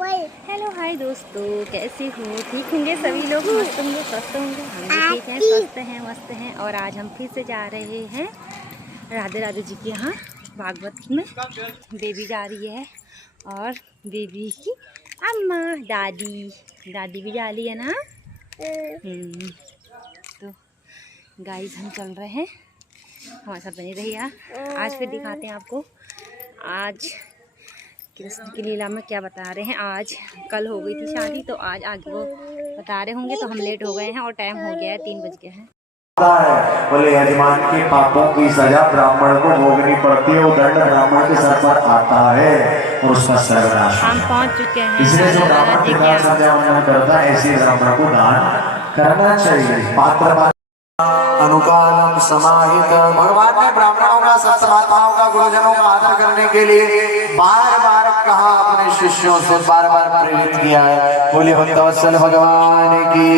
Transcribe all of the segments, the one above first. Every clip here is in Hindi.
हेलो हाय दोस्तों, कैसे हो? ठीक होंगे सभी लोग, मस्त होंगे, स्वस्थ होंगे। हम भी ठीक हैं, स्वस्थ हैं, मस्त हैं। और आज हम फिर से जा रहे हैं राधे राधे जी के यहाँ भागवत में। बेबी जा रही है और बेबी की अम्मा दादी भी जा रही है ना। तो गाइस हम चल रहे हैं, हमारे साथ बने रहिए। आज फिर दिखाते हैं आपको आज कृष्ण की लीला में क्या बता रहे हैं। आज कल हो गई थी शादी, तो आज आगे वो बता रहे होंगे। तो हम लेट हो गए हैं और टाइम हो गया है, 3 बज गए हैं। बोले यजमान के पापों की सजा ब्राह्मण को भोगनी पड़ती है, वो दंड ब्राह्मण के सर पर आता है और उसका सर्वनाश। हम पहुंच चुके हैं। इसलिए जो ब्राह्मण पिता सजा करता है, ऐसे ब्राह्मण को दान करना चाहिए। पात्र अनुकालम समाहित। भगवान ने ब्राह्मणों का, संत महात्माओं का, गुरुजनों का आदर करने के लिए बार बार कहा, अपने शिष्यों से बार बार प्रेरित किया है। बोले भक्तवत्सल भगवान की।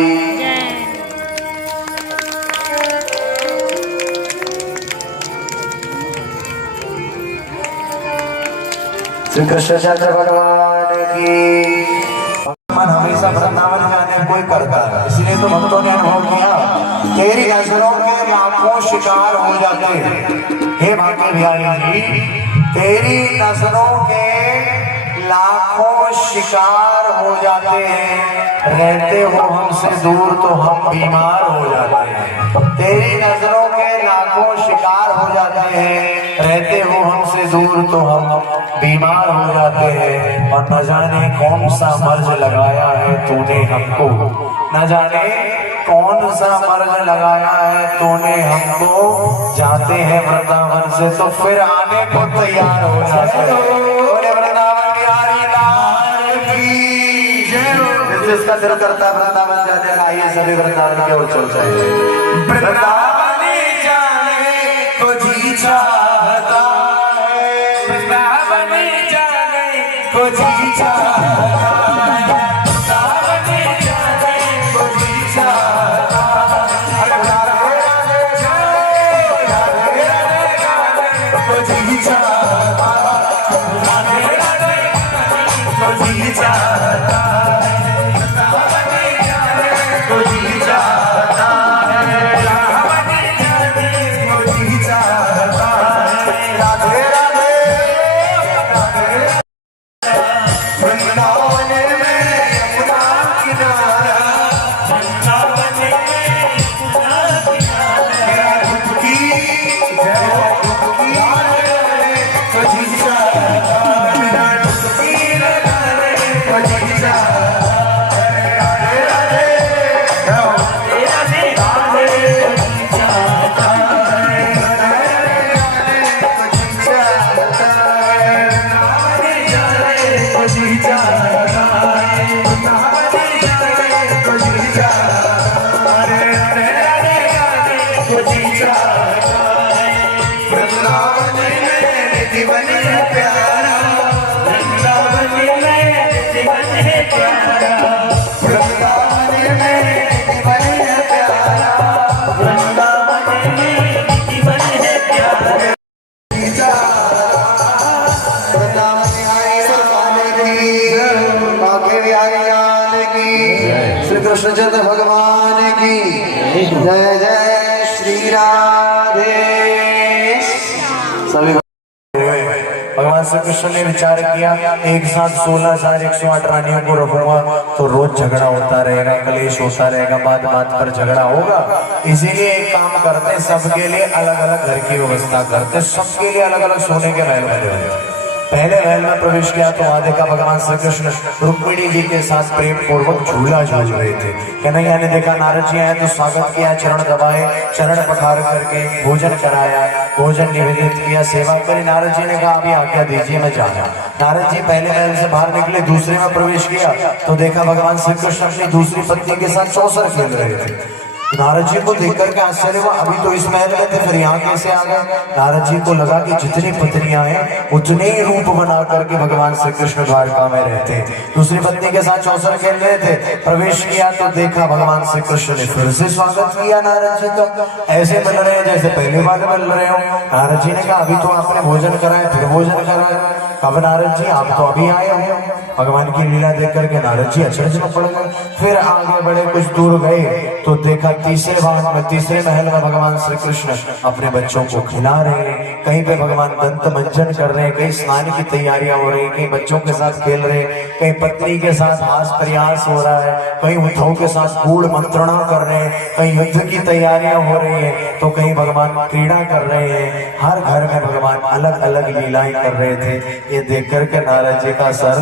श्री कृष्ण चंद्र भगवान की। मन हमेशा वृंदावन जाने कोई करता है, इसलिए तो भक्तों ने अनुभव किया, तेरी नजरों के लाखों शिकार हो जाते हैं। हे भाग्य बिहारी जी, तेरी नजरों के लाखों शिकार हो जाते हैं, रहते हो हमसे दूर तो हम बीमार हो जाते हैं। तेरी नजरों के लाखों शिकार हो जाते हैं, रहते हो हमसे दूर तो हम बीमार हो जाते हैं। और न जाने कौन सा मर्ज लगाया है तूने हमको, न जाने कौन सा मर्ज लगाया है तूने हमको। जाते हैं वृंदावन से तो फिर आने को तैयार हो जाते हैं। वृंदावन बिहारी लाल की जय। जिसका दिल करता है वृंदावन जाने का, आइए सभी वृंदावन की ओर चल जाए। वृंदावन जाने को जी चाहता है, वृंदावन जाने को जी चाहता है, वृंदावन जाने को जी चाहता है। राधे राधे जय, राधे राधे को जी चाहता है, राधे राधे को जी चाहता है, वृंदावन जाने को जी चाहता है, वृंदावन जाने को जी चाहता है। राधे राधे वृंदावन में यमुना किनारा, वृंदावन में यमुना किनारा, की जय को जी चाहता है, की लगाने को जी चाहता है। राधे राधे राधे राधे को जी चाहता है, राधे को जी चाहता है, राधे जाने को जी चाहता है, राधे जाने को जी चाहता है, राधे राधे को जी चाहता है। वृंदावन में जीवन है प्यारा, वृंदावन में जीवन है प्यारा, वृंदावन में जीवन है प्यारा, वृंदावन में जीवन है प्यारा। वृंदावन बिहारी लाल की, बांके बिहारी लाल की, श्री कृष्ण चंद्र भगवान की जय। जय श्री राधे। सभी भगवान श्री कृष्ण ने विचार किया, एक साथ 16,108 रानियों को रखूंगा तो रोज झगड़ा होता रहेगा, कलेश होता रहेगा, बात बात पर झगड़ा होगा। इसीलिए एक काम करते, सबके लिए अलग अलग घर की व्यवस्था करते, सबके लिए अलग अलग सोने के महल बने हुए। पहले महल में प्रवेश किया तो वहां देखा भगवान श्री कृष्ण रुक्मिणी जी के साथ प्रेम पूर्वक झूला झूल रहे थे। कन्हैया ने देखा नारद जी आए तो स्वागत किया, चरण दबाए, चरण पखार करके भोजन कराया, भोजन निवेदित किया, सेवा करी। नारद जी ने कहा अभी आज्ञा दीजिए मैं जाऊं। नारद जी पहले महल से बाहर निकले, दूसरे में प्रवेश किया तो देखा भगवान श्री कृष्ण अपनी दूसरी पत्नी के साथ चौसर खेल रहे थे। नारद जी को देख करके आश्चर्य हुआ, अभी तो इस महल में थे, फिर यहाँ कैसे आ गए। नारद जी को लगा कि जितनी पत्नियां हैं उतने ही रूप बना करके भगवान श्री कृष्ण द्वारका में रहते। दूसरी पत्नी के साथ चौसर खेल रहे थे, प्रवेश किया तो देखा भगवान श्री कृष्ण ने फिर से स्वागत किया नारद जी का, ऐसे मिल रहे हैं जैसे पहली बार मिल रहे हो। नारद जी ने कहा अभी तो आपने भोजन कराया, फिर भोजन कराया। अब नारद जी आप तो अभी आए हैं। भगवान की लीला देख करके नारद जी अचरज में पड़ गए। फिर आगे बढ़े, कुछ दूर गए तो देखा तीसरे भाग में, तीसरे महल में भगवान श्री कृष्ण अपने बच्चों को खिला रहे हैं। कहीं पे भगवान दंत मंजन कर रहे हैं, कहीं स्नान की तैयारियां हो रही, कहीं बच्चों के साथ खेल रहे, कहीं पत्नी के साथ हास प्रयास हो रहा है, कहीं उद्धव के साथ गूढ़ मंत्रणा कर रहे हैं, कहीं युद्ध की तैयारियां हो रही है, तो कहीं भगवान क्रीड़ा कर रहे हैं। हर घर में भगवान अलग अलग लीलाएं कर रहे थे। ये देख करके नारद जी का सर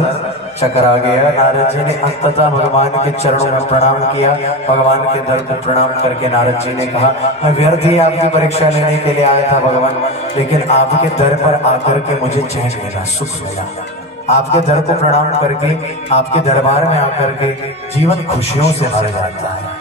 चकरा गया। नारद जी ने अंततः भगवान के चरणों में प्रणाम किया। भगवान के दर को प्रणाम करके नारद जी ने कहा, मैं व्यर्थ ही आपकी परीक्षा लेने के लिए आया था भगवान, लेकिन आपके दर पर आकर के मुझे चैन मिला, सुख मिला। आपके दर को प्रणाम करके, आपके दरबार में आकर के जीवन खुशियों से भर जाता है।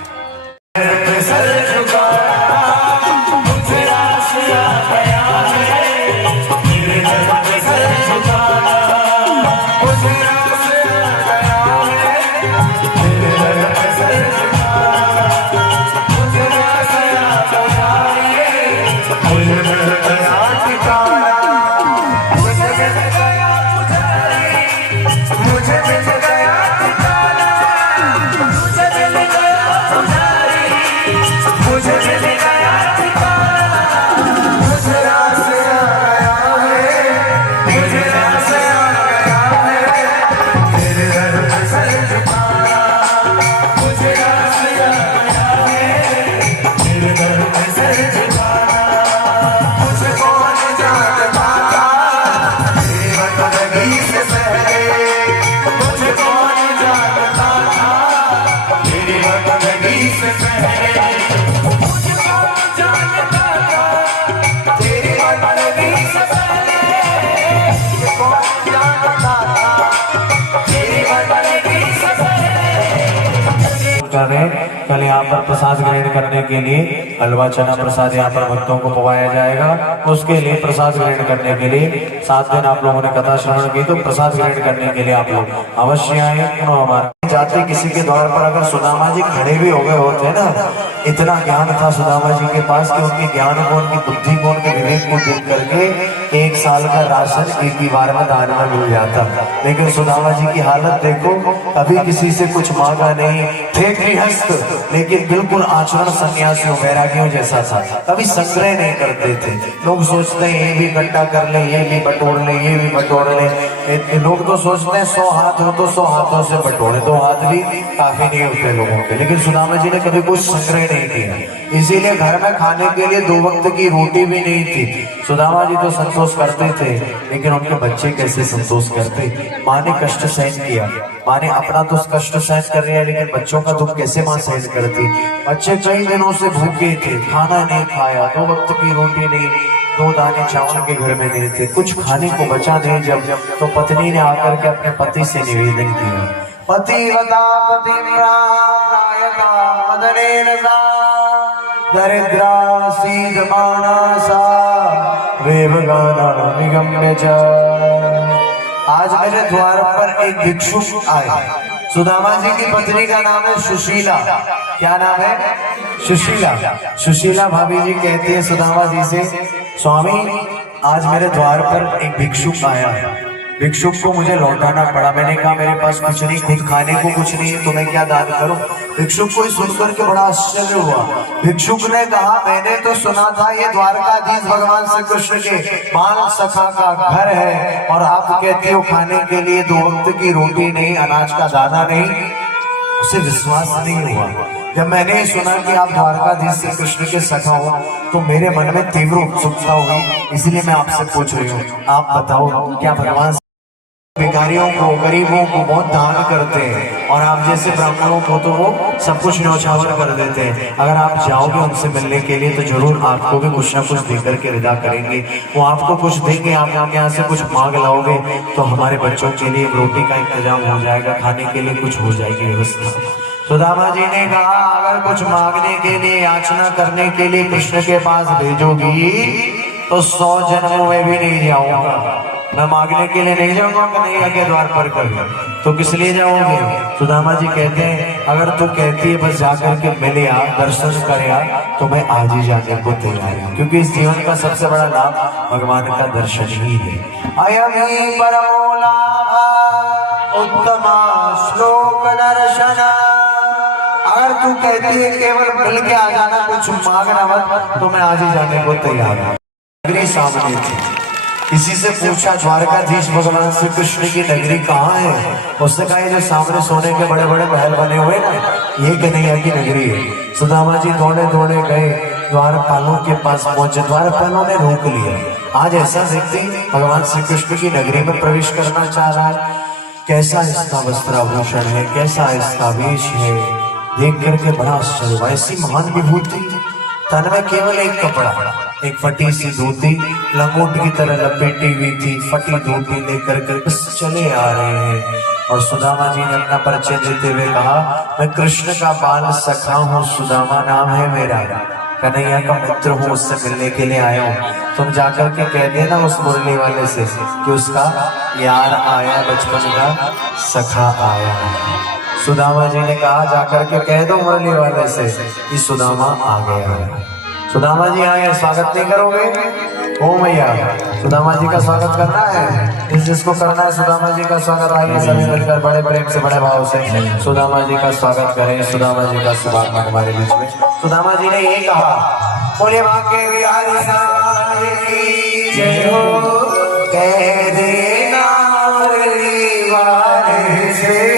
कल यहाँ पर प्रसाद ग्रहण करने के लिए हलवा चना प्रसाद यहाँ पर भक्तों को पवाया जाएगा। उसके लिए प्रसाद ग्रहण करने के लिए 7 दिन आप लोगों ने कथा श्रवण की, तो प्रसाद ग्रहण करने के लिए आप लोग अवश्य आए। हमारा जाते किसी के द्वार पर अगर सुदामा जी खड़े भी हो गए होते ना, इतना ज्ञान था सुदामा जी के पास कि उनके ज्ञान को, उनकी बुद्धि को, उनके विवेक को देख करके 1 साल का राशन एक ही बार में दान में मिल जाता। लेकिन सुदामा जी की हालत देखो, कभी किसी से कुछ मांगा नहीं, थे गृहस्थ लेकिन बिल्कुल आचरण सन्यासियों वैरागियों जैसा था। कभी संग्रह नहीं करते थे। लोग सोचते हैं ये भी इकट्ठा कर ले, ये भी बटोर ले, ये भी बटोर ले। लोग तो सोचते हैं 100 हाथ हो तो 100 हाथों से बटोरे, 2 हाथ भी काफी नहीं होते लोगों के। लेकिन सुदामा जी ने कभी कुछ संग्रह नहीं किया, इसीलिए घर में खाने के लिए 2 वक्त की रोटी भी नहीं थी। सुदामा जी तो संतोष करते थे, लेकिन उनके बच्चे कैसे संतोष करते। माँ ने कष्ट सहन किया, माँ ने अपना तो कष्ट सहन कर रही है, लेकिन बच्चों का दुख कैसे माँ सहन करती। बच्चे कई दिनों से भूखे थे, खाना नहीं खाया, 2 वक्त की रोटी नहीं, 2 दाने चावल के घर में नहीं थे, कुछ खाने को बचा नहीं। जब तो पत्नी ने आकर के अपने पति से निवेदन किया, पतिव्रता पतिव्रता मदनेन सा दरिद्रा सीदमानसा वेवगाना निगम्य च। आज मेरे द्वार पर एक भिक्षुक आए। सुदामा जी की पत्नी का नाम है सुशीला। क्या नाम है? सुशीला। सुशीला भाभी जी कहती है सुदामा जी से, स्वामी आज मेरे द्वार पर एक भिक्षुक आया है, भिक्षुक को मुझे लौटाना पड़ा। मैंने कहा मेरे पास कुछ नहीं, खुद खाने को कुछ नहीं है, तो मैं क्या दान करूं। भिक्षुक को सुनकर के बड़ा आश्चर्य हुआ। भिक्षुक ने कहा, मैंने तो सुना था ये द्वारकाधीश भगवान श्री कृष्ण के बाल सखा का घर है, और आप कहते हो खाने के लिए 2 वक्त की रोटी नहीं, अनाज का दाना नहीं। उसे विश्वास नहीं हुआ। जब मैंने सुना कि आप द्वारकाधीश श्री कृष्ण के सखा हो, तो मेरे मन में तीव्र उत्सुकता हुई। इसलिए मैं आपसे पूछ रही हूँ, आप बताओ क्या भगवान भिखारियों को, गरीबों को बहुत दान करते हैं, और आप जैसे ब्राह्मणों को तो वो सब कुछ न्यौछावर कर देते हैं। अगर आप जाओगे उनसे मिलने के लिए, तो जरूर आपको भी कुछ ना कुछ देकर के विदा करेंगे। वो आपको कुछ देंगे, आप यहाँ से कुछ मांग लाओगे, तो हमारे बच्चों के लिए रोटी का इंतजाम हो जाएगा, खाने के लिए कुछ हो जाएगी व्यवस्था। सुदामा जी ने कहा, अगर कुछ मांगने के लिए, याचना करने के लिए कृष्ण के पास भेजोगी, तो 100 जन्मों में भी नहीं जाऊंगा। मैं मांगने के लिए नहीं जाऊंगा कन्हैया के द्वार पर कभी, तो किस लिए जाओगे? सुदामा जी कहते हैं अगर तू कहती है बस जाकर के मिले आ, दर्शन करे आ, तो मैं आज ही जाने को तैयार हूँ, क्योंकि इस जीवन का सबसे बड़ा लाभ भगवान का दर्शन ही है। अयमी परमो लाभ उत्तम श्लोक दर्शन। अगर तू कहती है केवल मिल के आ जाना, कुछ मांगना मत, तो मैं आज ही जाने को तैयार हूँ। नगरी सामने थी, किसी से पूछा द्वारकाधीश भगवान श्री कृष्ण की नगरी कहाँ है? उसने कहा ये जो सामने सोने के बड़े बड़े महल बने हुए ना, ये कन्हैया की नगरी है। सुदामा जी दौड़े दौड़े गए, द्वारपालों के पास पहुंचे, द्वारपालों ने रोक लिया। आज ऐसा व्यक्ति भगवान श्री कृष्ण की नगरी में प्रवेश करना चाह रहा है, कैसा इसका वस्त्राभूषण है, कैसा इसका वेश है, देख करके बड़ा आश्चर्य हुआ। ऐसी महान विभूति, तन में केवल एक कपड़ा, एक फटी सी धोती लंगोट की तरह लपेटी हुई थी, फटी धोती लेकर के बस चले आ रहे हैं। और सुदामा जी ने अपना परिचय देते हुए कहा, मैं कृष्ण का बाल सखा हूँ, सुदामा नाम है मेरा, कन्हैया का मित्र हूँ, उससे मिलने के लिए आया हूँ। तुम जाकर के कह देना उस मुरली वाले से कि उसका यार आया, बचपन का सखा आया। सुदामा जी ने कहा जाकर के कह दो मुरली वाले से कि सुदामा आ गया है। सुदामा जी आए, स्वागत नहीं करोगे? ओ मैया, सुदामा जी का स्वागत करना है, जिसको करना है सुदामा जी का स्वागत, आइए सभी मिलकर बड़े प्रेम से बड़े भाव से सुदामा जी का स्वागत करें। सुदामा जी का शुभागमन हमारे बीच में। सुदामा जी ने ये कहा, बोले बांके बिहारी साईं की जय हो, कह देना मुरली वाले से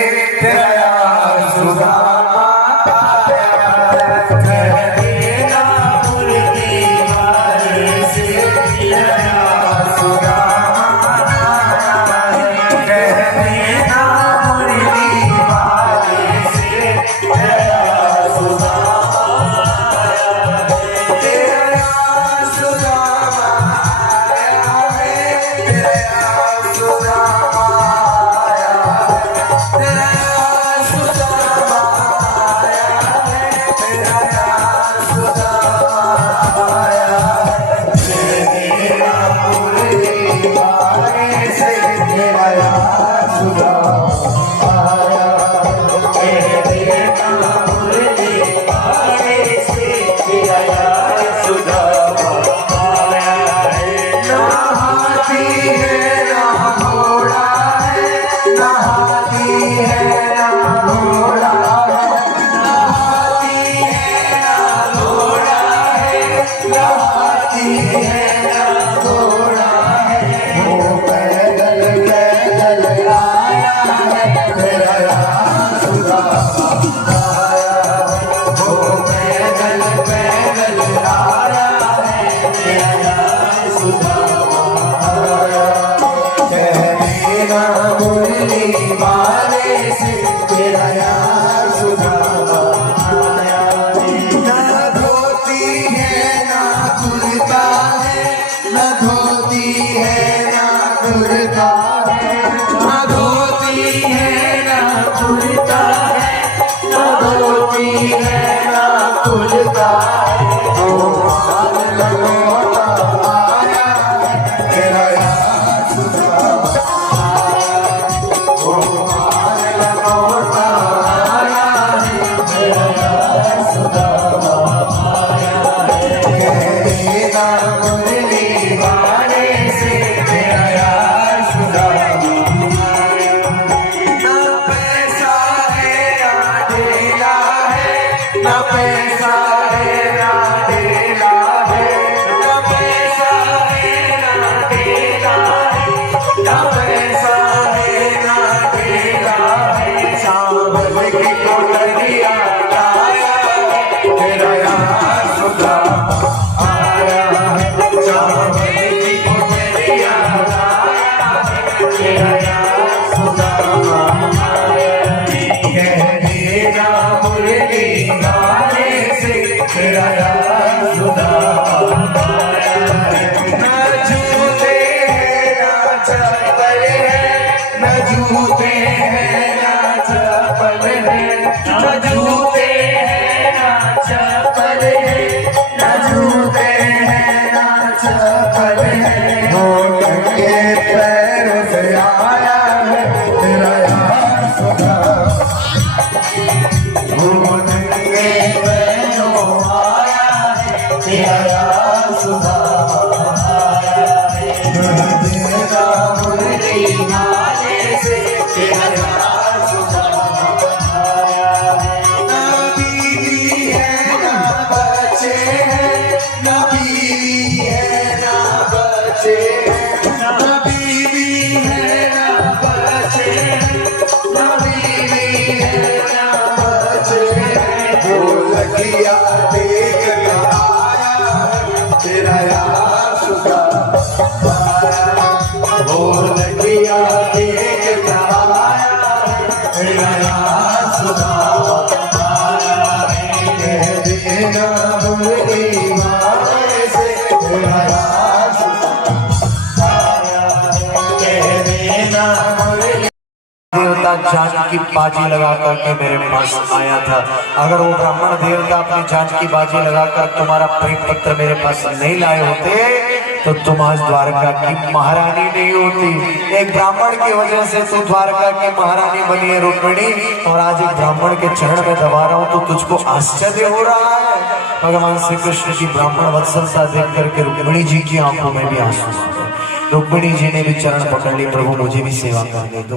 जूते हैं ना चप्पल है। देवता जान की बाजी लगा करके मेरे पास आया था। अगर वो ब्राह्मण देवता अपनी जान की बाजी लगाकर तुम्हारा प्रेम पत्र मेरे पास नहीं लाए होते तो तुम आज द्वारका की महारानी नहीं होती। एक ब्राह्मण की वजह से तू द्वारका की महारानी बनी है रुक्मिणी, और आज एक ब्राह्मण के चरण में दबा रहा हूं तो तुझको आश्चर्य हो रहा है। भगवान श्री कृष्ण की ब्राह्मण वत्सलता देख करके रुक्मिणी जी की आंखों में भी आंसू आ गए। रुक्मिणी जी ने भी चरण पकड़ ली, प्रभु मुझे भी सेवा करने दो।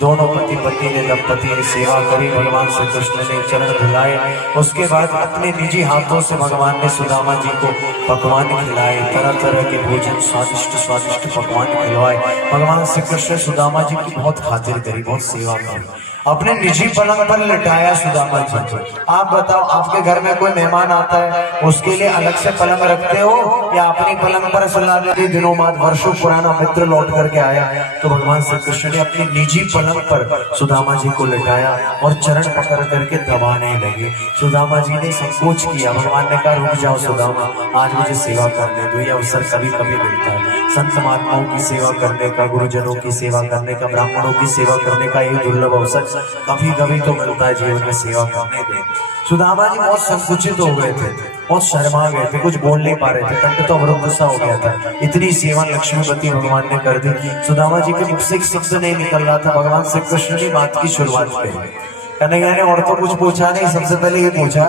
दोनों पति पत्नी ने दंपति ने सेवा करी। भगवान श्री कृष्ण ने चरण धुलाए। उसके बाद अपने निजी हाथों से भगवान ने सुदामा जी को पकवान खिलाए, तरह तरह के भोजन, स्वादिष्ट स्वादिष्ट पकवान खिलवाए। भगवान श्री कृष्ण सुदामा जी की बहुत खातिर करी, बहुत सेवा करी, अपने निजी पलंग पर लिटाया सुदामा जी को। आप बताओ, आपके घर में कोई मेहमान आता है उसके लिए अलग से पलंग रखते हो या अपनी पलंग पर सुला देते? दिनों बाद वर्षों पुराना मित्र लौट करके आया तो भगवान श्री कृष्ण ने अपनी निजी पलंग पर सुदामा जी को लिटाया और चरण पकड़ करके दबाने लगे। सुदामा जी ने संकोच किया। भगवान ने कहा, रुक जाओ सुदामा, आज मुझे सेवा करने दो। यह अवसर कभी कभी मिलता है। संत महात्माओं की सेवा करने का, गुरुजनों की सेवा करने का, ब्राह्मणों की सेवा करने का ये दुर्लभ अवसर कभी कभी तो मिलता है जीवन में सेवा करने के। सुदामा जी बहुत संकुचित हो गए थे, बहुत शर्मा गए थे, कुछ बोल नहीं पा रहे थे, कंठ तो अवरुद्ध सा हो गया था। इतनी सेवा लक्ष्मीपति भगवान ने कर दी। सुदामा जी के मुख से एक शब्द नहीं निकल रहा था। भगवान श्री कृष्ण ने बात की शुरुआत करी। कन्हैया ने और तो कुछ पूछा नहीं, सबसे पहले ये पूछा,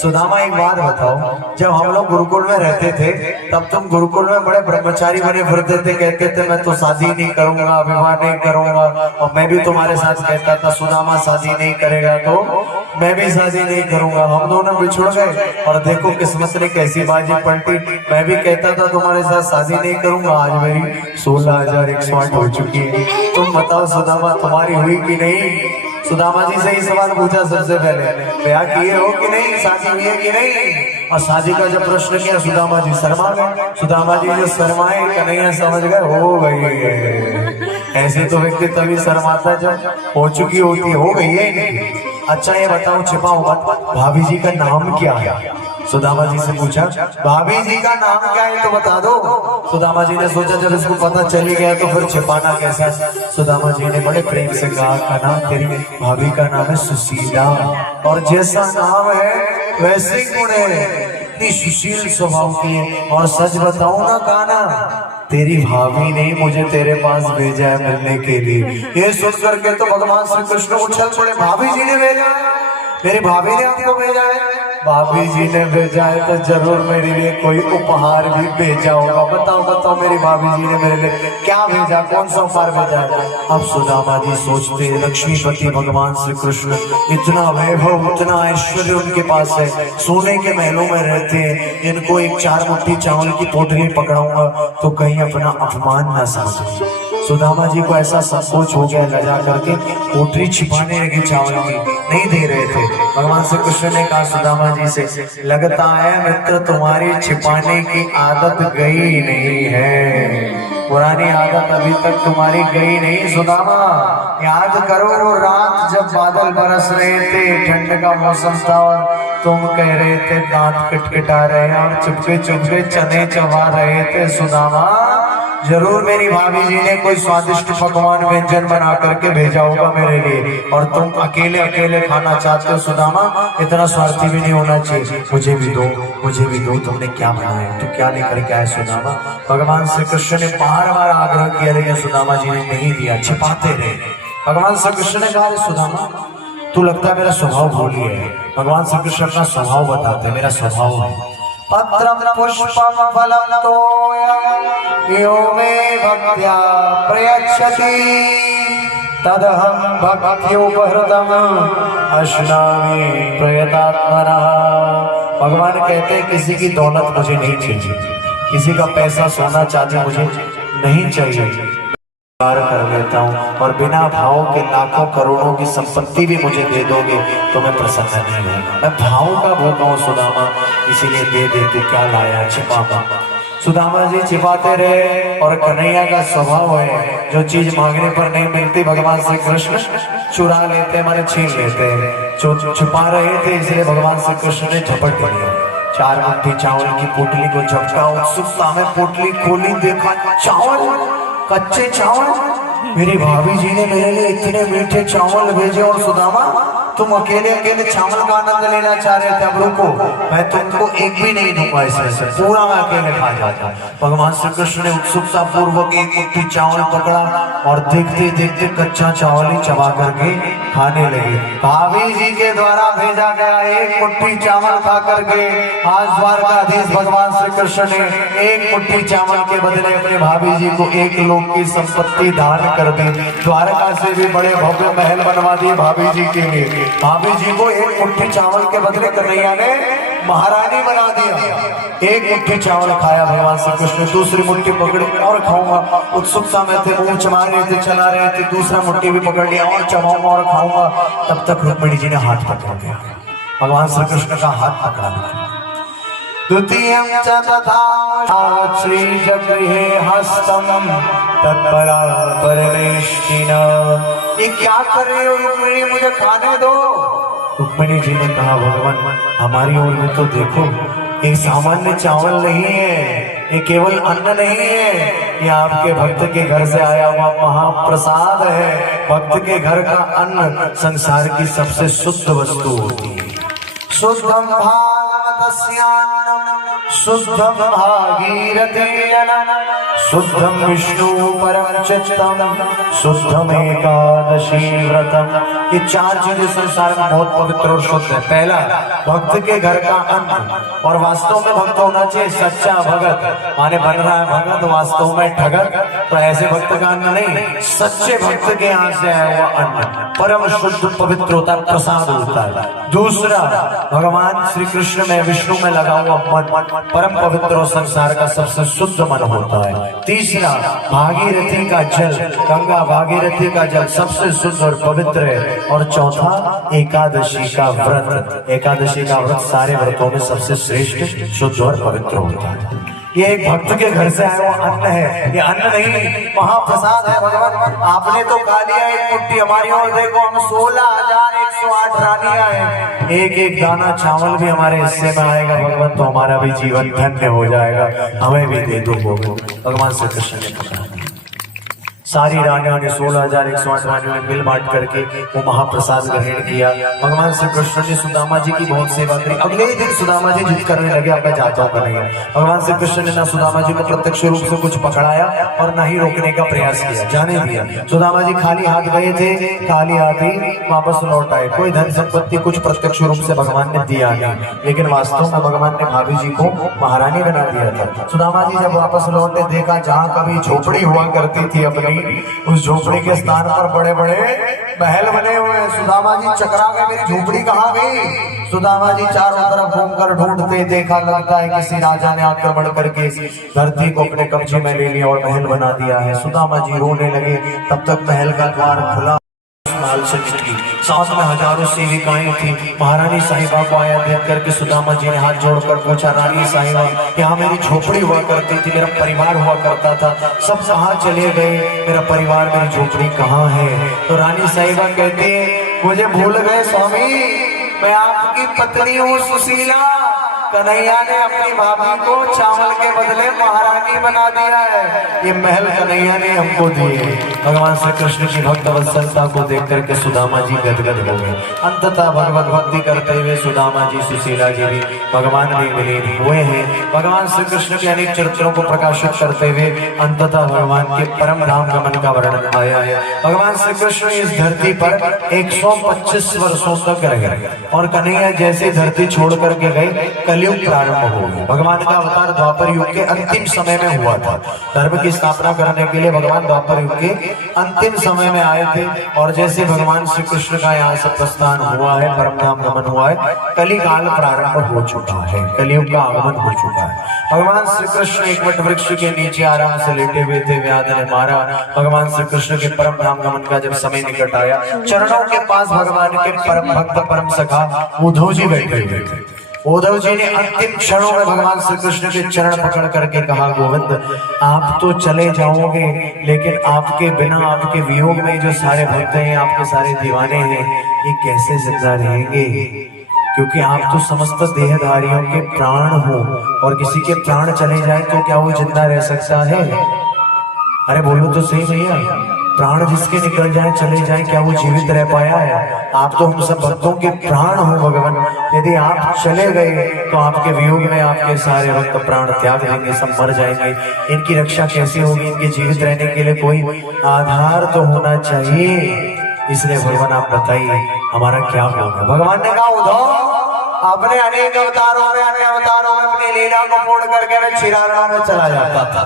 सुदामा एक बात बताओ, जब हम लोग गुरुकुल में रहते थे तब तुम गुरुकुल में बड़े ब्रह्मचारी बने फिरते थे, कहते थे मैं तो शादी नहीं करूंगा, विवाह नहीं करूंगा, और मैं भी तुम्हारे साथ कहता था सुदामा शादी नहीं करेगा तो मैं भी शादी नहीं करूंगा। हम दोनों बिछुड़ गए और देखो किस्मत ने कैसी बाजी पलटी। मैं भी कहता था तुम्हारे साथ शादी नहीं करूंगा, आज मेरी 16,108 हो चुकी है। तुम बताओ सुदामा, तुम्हारी हुई कि नहीं? सुदामा जी से ही सवाल पूछा सबसे पहले, ब्याह किए हो कि नहीं, शादी हुई है कि नहीं? और शादी का जब प्रश्न किया सुदामा जी शर्मा गए। सुदामा जी जो शर्माए, कन्हैया समझ गए हो गई। ऐसे तो व्यक्ति तभी शर्माता जब हो चुकी होती, हो गई है नहीं। अच्छा ये बताओ, छिपाओ मत, भाभी जी का नाम क्या है? सुदामा जी से पूछा, भाभी जी का नाम क्या है तो बता दो। सुदामा जी ने सोचा जब इसको पता चली गया तो फिर छिपाना कैसा। सुदामा जी ने बड़े प्रेम से कहा, कान्हा तेरी भाभी का नाम है सुशीला, और जैसा नाम है वैसे ही गुण है, इतनी सुशील स्वभाव की है। और सच बताऊं ना कान्हा, तेरी भाभी ने मुझे तेरे पास भेजा है मिलने के लिए। ये सुन करके तो भगवान श्री कृष्ण उछल पड़े, भाभी जी ने भेजा है, मेरी भाभी ने आपको भेजा है? भाभी जी ने भेजा है तो जरूर मेरे लिए कोई उपहार भी भेजा होगा। बताओ बताओ, मेरी भाभी जी ने मेरे लिए क्या भेजा, कौन सा उपहार भेजा है? अब सुदामा जी सोचते, लक्ष्मीपति भगवान श्री कृष्ण, इतना वैभव, इतना ऐश्वर्य उनके पास है, सोने के महलों में रहते हैं, इनको एक 4 मुट्ठी चावल की पोटली पकड़ाऊंगा तो कहीं अपना अपमान न समझे। सुदामा जी को ऐसा संकोच हो गया, लजा करके पोटली छिपाने लगे चावल की, नहीं दे रहे थे। भगवान श्री कृष्ण ने कहा सुदामा जी से, लगता है मित्र तुम्हारी छिपाने की आदत गई नहीं है, पुरानी आदत अभी तक तुम्हारी गई नहीं। सुदामा याद करो वो रात जब बादल बरस रहे थे, ठंड का मौसम था और तुम कह रहे थे दांत खटखटा रहे हैं और चुपके चुपके चने चबा रहे थे। सुदामा जरूर मेरी भाभी जी ने कोई स्वादिष्ट पकवान व्यंजन बना करके भेजा होगा मेरे लिए, और तुम अकेले अकेले खाना चाहते हो। सुदामा इतना स्वार्थी भी नहीं होना चाहिए, मुझे भी दो, मुझे भी दो। तुमने क्या बनाया, तो क्या लेकर के आए सुदामा? भगवान श्री कृष्ण ने बार बार आग्रह किया लेकिन सुदामा जी ने नहीं दिया, छिपाते रहे। भगवान श्री कृष्ण ने कहा, सुदामा तू लगता है मेरा स्वभाव भूली है। भगवान श्री कृष्ण अपना स्वभाव बताते, मेरा स्वभाव है पत्रम पुष्पम फलम तोयं यो मे भक्त्या प्रयच्छति तदहं भक्त्युपहृतम् अश्नामि प्रयतात्मनः। भगवान कहते हैं किसी की दौलत मुझे नहीं चाहिए, किसी का पैसा सोना चांदी मुझे नहीं चाहिए, कर लेता हूँ और बिना भाव के लाखों करोड़ों की संपत्ति भी मुझे दे दोगे तो मैं प्रसन्न नहीं हूँ। मैं भाव का भूखा हूँ सुदामा, इसीलिए दे दे, तू क्या लाया छिपा। सुदामा जी छिपाते रहे और कन्हैया का स्वभाव है जो चीज मांगने पर नहीं मिलती भगवान श्री कृष्ण चुरा लेते, माने छीन लेते। जो छुपा रहे थे इसलिए भगवान श्री कृष्ण ने झपट लिया। 4 मुट्ठी चावल की पोटली को झपटा, उत्सुकता में पोटली खोली, देखा चावल, कच्चे चावल। मेरी भाभी जी ने मेरे लिए इतने मीठे चावल भेजे और सुदामा तुम अकेले अकेले चावल का आनंद लेना चाह रहे थे, अब रुको, मैं तुमको एक भी नहीं दूंगा, इसमें से पूरा मैं अकेले खा जाता। भगवान श्री कृष्ण ने उत्सुकता पूर्वक एक मुट्ठी चावल पकड़ा और देखते देखते कच्चा चावल ही चबा करके खाने लगे। भाभी जी के द्वारा भेजा गया एक मुट्ठी चावल खा करके आज द्वारकाधीश भगवान श्री कृष्ण ने एक मुट्ठी चावल के बदले अपने भाभी जी को 1 लोक की संपत्ति दान कर दी। द्वारका से भी बड़े भव्य महल बनवा दिए भाभी जी के लिए। भाभी जी को 1 मुट्ठी चावल के बदले कन्हैया ने महारानी बना दिया। 1 मुट्ठी चावल खाया भगवान श्री कृष्ण, दूसरी मुट्ठी पकड़ी और खाऊंगा, उत्सुकता में थे, मुंह चबा रहे थे, चला रहे थे, दूसरा मुट्ठी भी पकड़ लिया और चबाऊंगा और खाऊंगा। तब तक रुक्मिणी जी ने हाथ पकड़ लिया, भगवान श्री कृष्ण का हाथ पकड़ा। द्वितीयं च तथा श्रीजगृहे हस्तम तत्परा परमेष्टिना। ये क्या कर रहे हो रुक्मिणी, मुझे खाने दो। रुक्मिणी जी ने कहा, भगवान हमारी ओर में तो देखो, एक सामान्य चावल नहीं है, ये केवल अन्न नहीं है, ये आपके भक्त के घर से आया हुआ महाप्रसाद है। भक्त के घर का अन्न संसार की सबसे शुद्ध वस्तु होती है। शुद्धम भागवतस्यान्नम शुद्धम भागीरथीयनम शुद्धम विष्णु परम चित्तम शुद्धम एकादशी व्रतम। ये 4 चीजें संसार में बहुत पवित्र और शुद्ध है। पहला, भक्त के घर का अन्न, और वास्तव में भक्त होना चाहिए सच्चा भगत, माने बन रहा है भगत वास्तव में ठगत, तो ऐसे भक्त का अन्न नहीं, सच्चे भक्त के यहाँ से आया हुआ अन्न परम शुद्ध पवित्र होता है, प्रसाद होता है। दूसरा, भगवान श्री कृष्ण में विष्णु में लगा हुआ मन परम पवित्र और संसार का सबसे शुद्ध मन होता है। तीसरा, भागीरथी का जल, गंगा भागीरथी का जल सबसे शुद्ध और पवित्र है। और चौथा, एकादशी का व्रत। एकादशी का व्रत सारे व्रतों में सबसे श्रेष्ठ, शुद्ध और पवित्र होता है। ये एक भक्त के घर से आया हुआ अन्न है, ये अन्न नहीं महाप्रसाद है। भगवान आपने तो खा लिया 1 मुट्ठी, हमारी ओर देखो, हम 16,108 रानियां हैं, एक एक दाना चावल भी हमारे हिस्से में आएगा भगवान, तो हमारा भी जीवन धन्य हो जाएगा, हमें भी दे दो भगवान श्री कृष्ण ने कहा। सारी रानियों ने 16,108 रानियों ने मिल बांट करके वो महाप्रसाद ग्रहण किया। भगवान श्री कृष्ण ने सुदामा जी की बहुत सेवा करी। अगले ही दिन सुदामा जी जिद करने लगे, अब मैं जाता हूँ कन्हैया। भगवान श्री कृष्ण ने ना सुदामा जी को प्रत्यक्ष रूप से कुछ पकड़ाया और ना ही रोकने का प्रयास किया, जाने दिया। सुदामा जी खाली हाथ गए थे, खाली हाथ ही वापस लौट आए। कोई धन संपत्ति कुछ प्रत्यक्ष रूप से भगवान ने दिया नहीं, लेकिन वास्तव में भगवान ने भाभी जी को महारानी बना दिया था। सुदामा जी जब वापस लौटे, देखा जहाँ कभी झोपड़ी हुआ करती थी अपनी, उस झोपड़ी के स्थान पर बड़े बड़े महल बने हुए हैं। सुदामा जी चकरा गए, मेरी झोपड़ी कहाँ गई। सुदामा जी चारों तरफ घूमकर ढूंढते, देखा लगता है किसी राजा ने आक्रमण करके धरती को अपने कब्जे में ले लिया और महल बना दिया है। सुदामा जी रोने लगे, तब तक महल का द्वार खुला, से निकली, साथ में हजारों सेविकाएं थी। महारानी साहिबा को आया देख करके सुदामा जी ने हाथ जोड़कर पूछा, रानी साहिबा, यहाँ मेरी झोपड़ी हुआ करती थी, मेरा परिवार हुआ करता था, सब कहाँ चले गए, मेरा परिवार, मेरी झोपड़ी कहाँ है। तो रानी साहिबा कहती है, मुझे भूल गए स्वामी, मैं आपकी पत्नी हूँ सुशीला। कन्हैया ने अपनी भाभी को चावल के बदले महारानी बना दिया है, ये महल कन्हैया ने हमको दिए। भगवान श्री कृष्ण की भक्त वत्सलता को देख करके सुदामा जी गदगद हो गए। अंततः भगवत भक्ति करते हुए सुदामा जी सुशीला जी भी भगवान में विलीन हुए हैं। भगवान श्री कृष्ण के अनेक चरित्रों को प्रकाशित करते हुए अंततः भगवान के परम धाम गमन का वर्णन आया है। भगवान श्री कृष्ण इस धरती पर 125 वर्षों तक रहे और कन्हैया जैसे धरती छोड़ करके गए, कलयुग प्रारंभ हो गया। भगवान का अवतार द्वापर युग के अंतिम समय में हुआ था। धर्म की स्थापना करने के लिए भगवान द्वापर युग के अंतिम समय में आए थे और जैसे भगवान श्री कृष्ण का यहाँ से प्रस्थान हुआ है, परम धाम गमन हुआ है, कलिकाल प्रारंभ हो चुका है, कलयुग का आगमन हो चुका है। भगवान श्री कृष्ण एक वट वृक्ष के नीचे आराम से लेटे हुए थे, व्याध ने मारा। भगवान श्री कृष्ण के परम धाम गमन का जब समय निकट आया, चरणों के पास भगवान के परम भक्त परम सखा उद्धव जी बैठे हुए थे। उद्धव जी ने अंतिम क्षणों में भगवान श्री कृष्ण के चरण पकड़ करके कहा, गोविंद आप तो चले जाओगे, लेकिन आपके बिना, आपके वियोग में जो सारे भक्त हैं, आपके सारे दीवाने हैं, ये कैसे जिंदा रहेंगे? क्योंकि आप तो समस्त देहधारियों के प्राण हो और किसी के प्राण चले जाए तो क्या वो जिंदा रह सकता है? अरे बोलो तो सही भैया, प्राण जिसके निकल जाए, चले जाए, क्या वो जीवित रह पाया है? आप तो हम सब भक्तों के प्राण हो भगवान। यदि आप चले गए तो आपके वियोग में आपके सारे भक्त प्राण त्याग देंगे, सब मर जाएंगे। इनकी रक्षा कैसे होगी? इनके जीवित रहने के लिए कोई आधार तो होना चाहिए। इसलिए भगवान आप बताइए हमारा क्या होगा? भगवान ने कहा, उद्धव अपने अनेक अवतारों में अपनी लीला को पूर्ण करके मैं क्षीरारण में चला जाता था।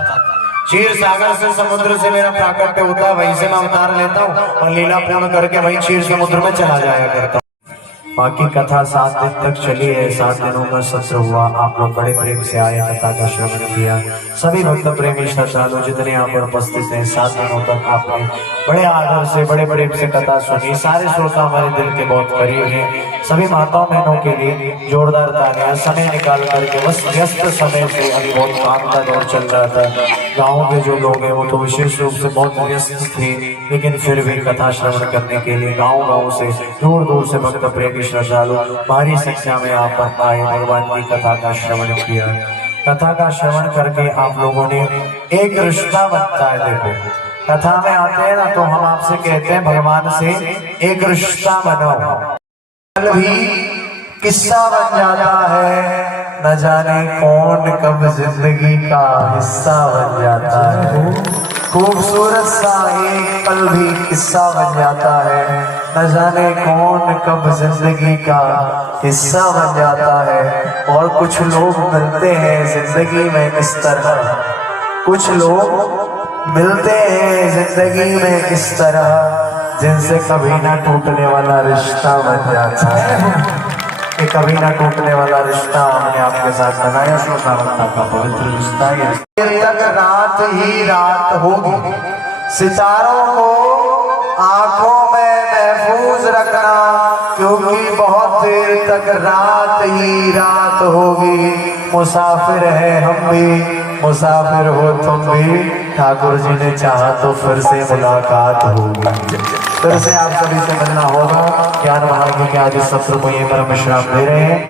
क्षीर सागर से, समुद्र से मेरा प्राकट्य होता है, वहीं से मैं अवतार लेता हूँ और लीला पूर्ण करके वहीं क्षीर समुद्र में चला जाया करता हूँ। बाकी कथा 7 दिन तक चली है। 7 दिनों का सत्र हुआ। आप लोग बड़े प्रेम से आए, कथा का श्रवण किया। सभी भक्त प्रेमी श्रद्धालु जितने यहाँ पर उपस्थित हैं, 7 दिनों तक आपने बड़े आदर से, बड़े प्रेम से कथा सुनी। सारे श्रोता हमारे दिल के बहुत करीब हैं। सभी माताओं बहनों के लिए जोरदार तालियां। समय निकाल करके, बस व्यस्त समय से अभी बहुत काम का दौर चल रहा था। गाँव के जो लोग हैं वो तो विशेष रूप से बहुत व्यस्त थे, लेकिन फिर भी कथा श्रवण करने के लिए गाँव से, दूर दूर से भक्त प्रेमी श्रद्धालु भारी संख्या में आप पर आए, भगवान की कथा का श्रवण किया। कथा का श्रवण करके आप लोगों ने एक रिश्ता बनता है। देखो, कथा में आते हैं ना तो हम आपसे कहते हैं भगवान से एक रिश्ता बनाओ। कल भी किस्सा बन जाता है, न जाने कौन कब जिंदगी का हिस्सा बन जाता है। खूबसूरत सा एक पल भी किस्सा बन जाता है, न जाने कौन कब जिंदगी का हिस्सा बन जाता है। और कुछ लोग मिलते हैं जिंदगी में इस तरह, कुछ लोग मिलते हैं जिंदगी में इस तरह, जिनसे कभी ना टूटने वाला रिश्ता बन जाता है। कि कभी ना टूटने वाला रिश्ता हमने आपके साथ बनाया। श्रोतावत्ता का पवित्र रिश्ता ये तक रात ही रात होगी, सितारों को आंखों में महफूज रखना, क्योंकि बहुत देर तक रात ही रात होगी। मुसाफिर है हम भी, मुसाफिर हो तुम भी, ठाकुर जी ने चाहा तो फिर से मुलाकात होगी। फिर से आप सभी से मिलना होगा। ज्ञान महाराज के आदि सत्र को ये परम विश्राम दे रहे हैं।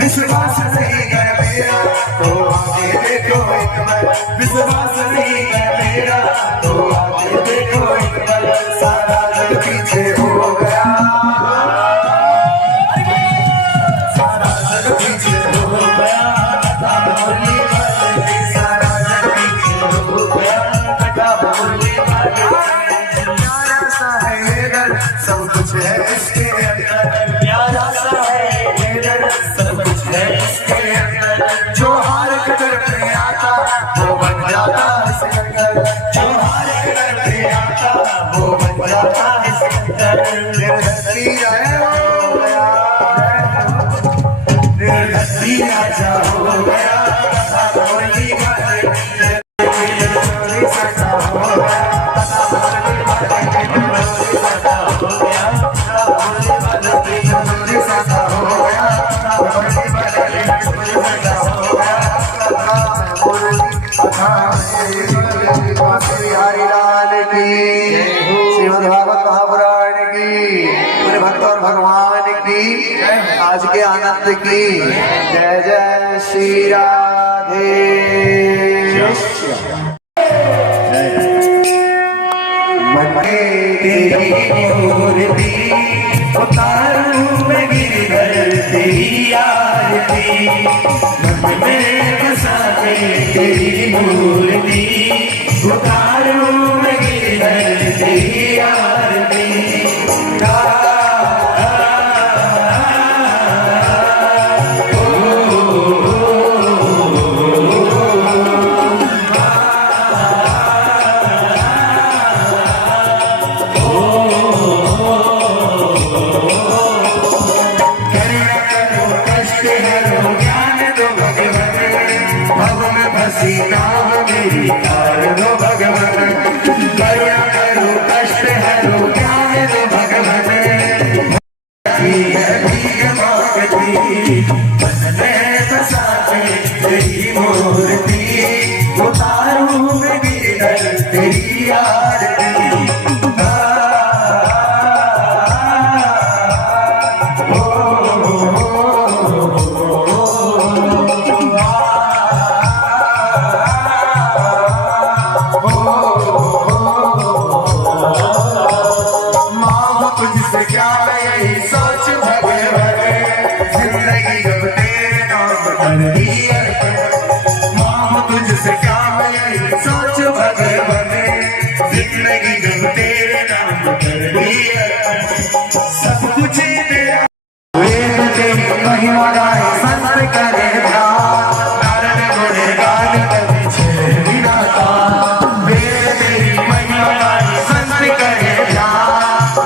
विश्वास नहीं है मेरा तो आगे देखो एक बार, विश्वास नहीं है मेरा तो आगे देखो एक बार, सारा जग पीछे हो गया, सारा जग पीछे हो गया, सारा जग पीछे हो गया, कथा बोलने वाले प्यारा सा है ये दर, सब कुछ है इसके अंदर, प्यारा सा है ये दर, सब कुछ है इसके अंदर, जो हार कदर पे आता वो बन जाता है। निर्धक्की जय हो गया, निर्धक्की राजा हो गया, बोली बात सचा हो गया, हरि लाल की, श्रीमद् भागवत महापुराण की, पूरे भक्त और भगवान की, आज के आनंद की जय जय श्री राधे। तेरी मूर्ति उतारूं मैं गिरधर तेरी आरती, मन में बसा के तेरी मूर्ति उतारूं मैं गिरधर तेरी आरती। नाम मेरी तार दो भगवान, करुणा करो कष्ट हरो ज्ञान दो भगवान, है भीख मांगती मन में बसा के तेरी मूर्ति उतारूं मैं गिरधर तेरी आरती। तुझसे क्या यही सोच भगवान, जिंदगी अब तेरे नाम कर दी अर्पण। माँ तुझसे क्या यही सोच भगवान, जिंदगी अब तेरे नाम कर दी अर्पण। सब कुछ तेरा वेद तेरी महिमा गाए संत करे ध्यान, नारद गुण गान करे छे विधाता। वेद तेरी महिमा गाए संत करे ध्यान,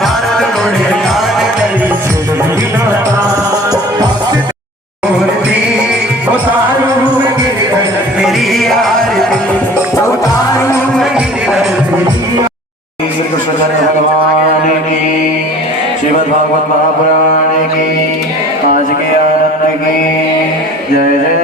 नारद गुण गान करे छे विधाता। मूर्ति उतारूं मैं गिरधर तेरी आरती, उतारूं मैं गिरधर तेरी आरती। श्री कृष्ण भगवान की, श्रीमद् भागवत महापुराण की, आज के आनंद की जय जय।